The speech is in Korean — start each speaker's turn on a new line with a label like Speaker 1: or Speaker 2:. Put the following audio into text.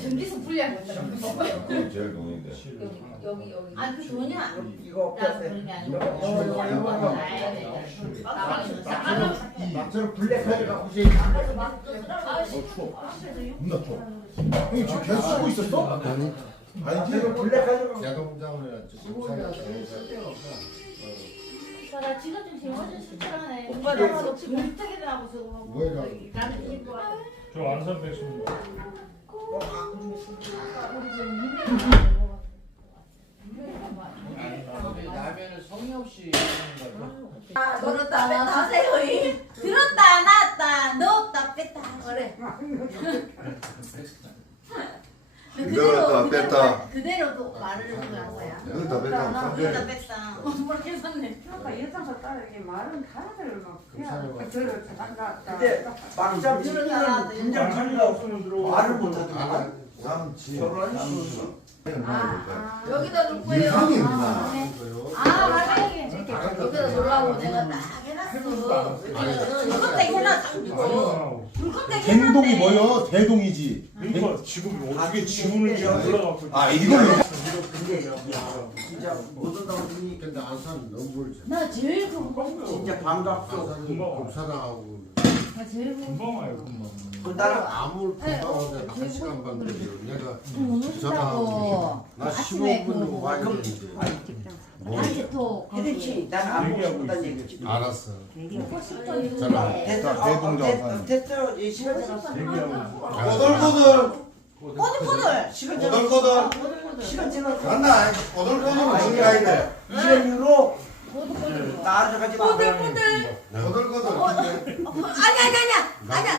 Speaker 1: 전기수 분리한 거더라고요.
Speaker 2: 그게 제일 돈인데.
Speaker 1: 여기.
Speaker 3: 아니 그 돈이 아니야.
Speaker 4: 이거 없었어요.
Speaker 3: 그런 게 아니고.
Speaker 4: 저는 블랙카드 갖고 제일
Speaker 2: 추워. 겁나 추워. 형님 지금 계속 쓰고 있었어? 아니. 아니
Speaker 4: 저는 블랙카드 갖고
Speaker 2: 야동장을 해가지고.
Speaker 3: 나 지금 좀 재워준 수출하네.
Speaker 1: 오빠 나도 지금
Speaker 3: 물타기들하고 저거
Speaker 2: 뭐야?
Speaker 3: 나는 이거
Speaker 5: 저 안산 백수입니다.
Speaker 6: 라면을 성의 없이
Speaker 3: 들었다 뺐다 하세요. 들었다 놨다 넣었다 뺐다. 그래.
Speaker 2: 넣었다 뺐다.
Speaker 3: 그대로도 말을 한 거야.
Speaker 2: 넣었다 뺐다.
Speaker 3: 넣었다 뺐다. 모르게 샀네.
Speaker 7: 그러니까 예상서 따라 이게 말은 다들 막 그냥 저를 잘한다.
Speaker 4: 근데 막상 친구는 분장 참가 말을 못하더라.
Speaker 2: 쌈치.
Speaker 1: 여기다 놓을 거예요.
Speaker 2: 유상이 있나?
Speaker 3: 아 맞아.
Speaker 1: 여기다 놓으라고 내가 딱 해놨어.
Speaker 3: 불껍데기 해놨어. 불껍데기
Speaker 2: 갱동이 뭐요? 대동이지.
Speaker 5: 그러니까 지금 어떻게 지문을 지금 올라가고
Speaker 2: 아 이걸로.
Speaker 4: 근데 진짜 못 온다고 하니
Speaker 8: 근데 안산 너무 멀지.
Speaker 3: 나 제일 그
Speaker 4: 진짜 반갑소.
Speaker 8: 안산이 급사당하고
Speaker 3: 나 제일
Speaker 5: 금방 와요 금방.
Speaker 4: 나는
Speaker 8: 아무 금방 오는데 한 시간 반 걸려. 내가
Speaker 3: 오셨다고.
Speaker 8: 전화하고 나 15분 와야 되는데.
Speaker 3: 다시 또
Speaker 4: 헤드치 난 아무것도 못한 얘기지.
Speaker 8: 알았어.
Speaker 3: 먹고 싶어.
Speaker 8: 전화.
Speaker 4: 됐어. 이 시간 지났어.
Speaker 2: 꼬들꼬들.
Speaker 3: 꼬들꼬들.
Speaker 4: 시간 지났어.
Speaker 2: 꼬들꼬들.
Speaker 4: 시간 지났어.
Speaker 2: 간다. 꼬들꼬들은 정리해야 돼.
Speaker 4: 이런 이유로 따라가지 마.
Speaker 3: 꼬들꼬들.
Speaker 2: 꼬들꼬들.
Speaker 3: 아니야.